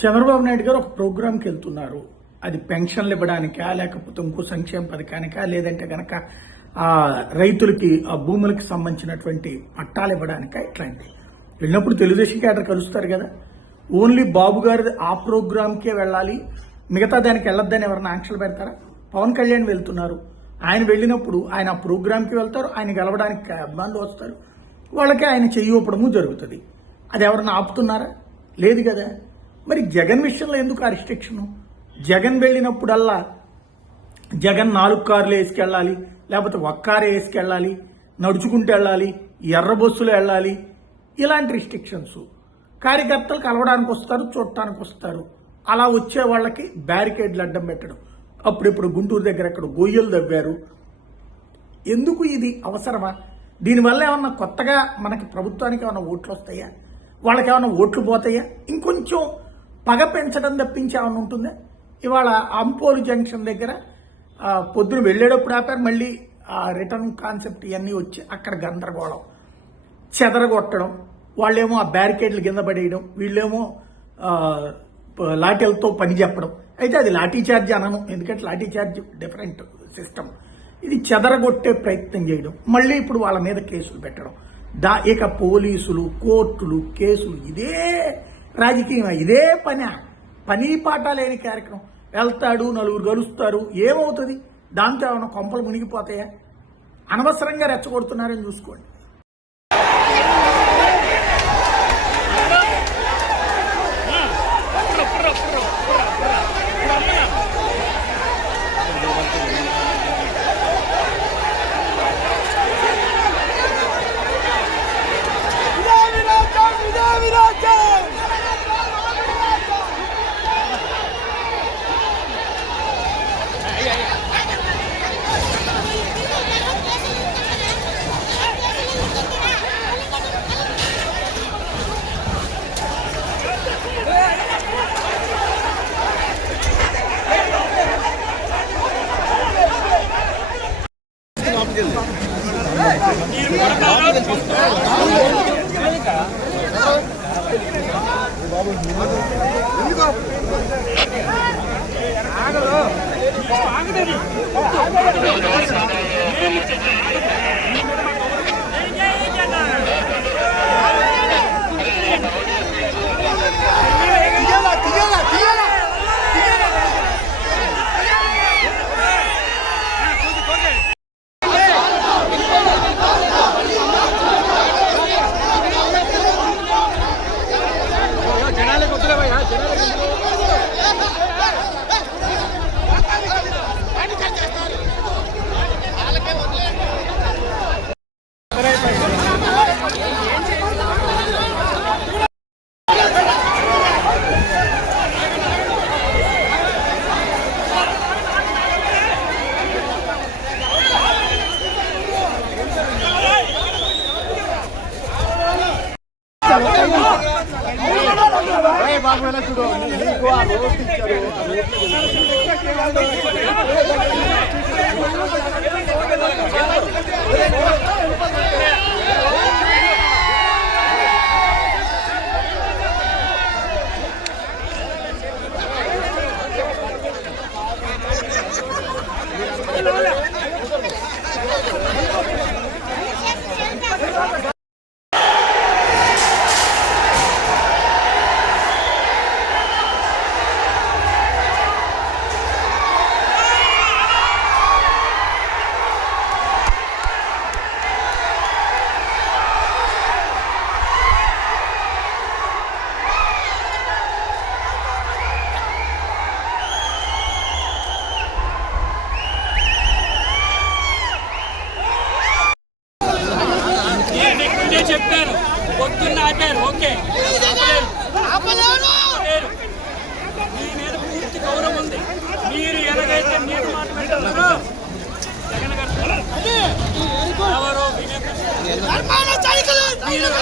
చంద్రబాబు నాయుడు గారు ఒక ప్రోగ్రాంకి వెళ్తున్నారు. అది పెన్షన్లు ఇవ్వడానికా, లేకపోతే ఇంకో సంక్షేమ పథకానికా, లేదంటే గనక రైతులకి ఆ భూములకు సంబంధించినటువంటి పట్టాలు ఇవ్వడానికా, ఇట్లాంటి వెళ్ళినప్పుడు తెలుగుదేశం క్యాడర్ కలుస్తారు కదా. ఓన్లీ బాబు గారు ఆ ప్రోగ్రాంకే వెళ్ళాలి, మిగతా దానికి వెళ్ళొద్దని ఎవరైనా ఆంక్షలు పెడతారా? పవన్ కళ్యాణ్ వెళ్తున్నారు, ఆయన వెళ్ళినప్పుడు ఆయన ఆ ప్రోగ్రాంకి వెళ్తారు, ఆయన గెలవడానికి అభిమానులు వస్తారు, వాళ్ళకి ఆయన చెయ్యి ఊపడము జరుగుతుంది. అది ఎవరన్నా ఆపుతున్నారా? లేదు కదా. మరి జగన్ విషయంలో ఎందుకు ఆ రిస్ట్రిక్షను? జగన్ వెళ్ళినప్పుడల్లా జగన్ 4 కార్లు వేసుకెళ్ళాలి, లేకపోతే ఒక్క కారే వేసుకెళ్ళాలి, నడుచుకుంటూ వెళ్ళాలి, ఎర్ర బస్సులు వెళ్ళాలి, ఇలాంటి రిస్ట్రిక్షన్స్. కార్యకర్తలు కలవడానికి వస్తారు, చూడటానికి వస్తారు, అలా వచ్చే వాళ్ళకి బ్యారికేడ్లు అడ్డం పెట్టడం. అప్పుడిప్పుడు గుంటూరు దగ్గర అక్కడ గొయ్యలు దవ్వారు. ఎందుకు ఇది అవసరమా? దీనివల్ల ఏమన్నా కొత్తగా మనకి ప్రభుత్వానికి ఏమన్నా ఓట్లు వస్తాయా? వాళ్ళకి ఏమన్నా ఓట్లు పోతాయా? ఇంకొంచెం పగ పెంచడం తప్పించి ఏమన్నా ఉంటుందా? ఇవాళ అంపోలు జంక్షన్ దగ్గర పొద్దున వెళ్ళేటప్పుడు ఆపారు, మళ్ళీ రిటర్న్ కాన్సెప్ట్ ఇవన్నీ వచ్చి అక్కడ గందరగోళం, చెదరగొట్టడం, వాళ్ళేమో ఆ బ్యారికేడ్లు కింద పడేయడం, వీళ్ళేమో లాఠీలతో పని చెప్పడం. అయితే అది లాఠీ చార్జ్ అనను, ఎందుకంటే లాఠీ చార్జ్ డిఫరెంట్ సిస్టమ్. ఇది చెదరగొట్టే ప్రయత్నం చేయడం, మళ్ళీ ఇప్పుడు వాళ్ళ మీద కేసులు పెట్టడం. ఇక పోలీసులు, కోర్టులు, కేసులు, ఇదే రాజకీయం, ఇదే పని పాట లేని కార్యక్రమం. వెళ్తాడు, నలుగురు గలుస్తారు, ఏమవుతుంది? దాంతో ఏమైనా కొంపలు మునిగిపోతాయా? అనవసరంగా రెచ్చగొడుతున్నారని చూసుకోండి. బాబు ఎలా చూడు నీకు ఆ రోడ్ ఇచ్చారు. చెప్పారు పొద్దున్న ఆపారు. ఓకే, మీ మీద పూర్తి గౌరవం ఉంది. మీరు ఎలాగైతే మీరు మాట్లాడుతున్నారో జగన్ గారు ఎవరో మీరు